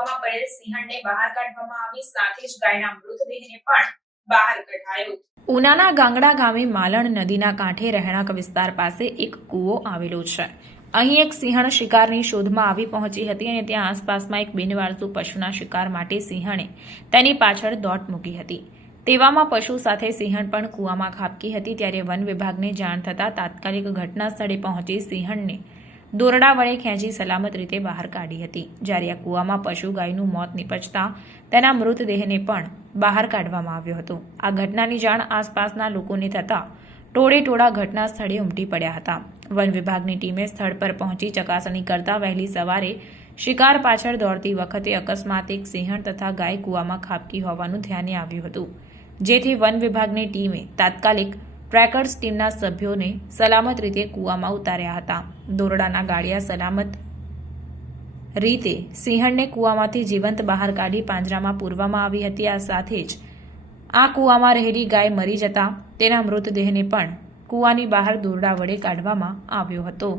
કૂવામાં પડેલ સિંહણને બહાર કાઢવામાં આવી, સાથે જ ગાયના મૃતદેહને પણ બહાર કઢાયો। ઉનાના ગાંગડા ગામે માલણ નદીના કાંઠે રહેણાંક વિસ્તાર પાસે એક કૂવો આવેલો છે। અહીં એક સિંહણ શિકારની શોધમાં આવી પહોંચી હતી અને ત્યાં આસપાસમાં એક બિનવારસુ પશુના શિકાર માટે સિંહણે તેની પાછળ દોટ મૂકી હતી। તેવામાં પશુ સાથે સિંહણ પણ કૂવામાં ખાબકી હતી। ત્યારે વન વિભાગને જાણ થતાં તાત્કાલિક ઘટના સ્થળે પહોંચી સિંહણને દોરડા વડે ખેંચી સલામત રીતે બહાર કાઢી હતી। જ્યારે આ કૂવામાં પશુ ગાયનું મોત નીપજતા તેના મૃતદેહને પણ બહાર કાઢવામાં આવ્યો હતો। આ ઘટનાની જાણ આસપાસના લોકોને થતાં ટોળેટોળા ઘટના સ્થળે ઉમટી પડ્યા હતા। વન વિભાગની ટીમે સ્થળ પર પહોંચી ચકાસણી કરતા વહેલી સવારે શિકાર પાછળ દોડતી વખતે અકસ્માત એક સિંહણ તથા ગાય કૂવામાં ખાબકી હોવાનું ધ્યાને આવ્યું હતું, જેથી વન વિભાગની ટીમે તાત્કાલિક ટ્રેકર્સ ટીમના સભ્યોને સલામત રીતે કૂવામાં ઉતાર્યા હતા। દોરડાના ગાડિયા સલામત રીતે સિંહણને કૂવામાંથી જીવંત બહાર કાઢી પાંજરામાં પૂરવામાં આવી હતી। આ સાથે જ આ કૂવામાં રહેલી ગાય મરી જતા તેના મૃતદેહને પણ કૂવાની બહાર દોરડા વડે કાઢવામાં આવ્યો હતો।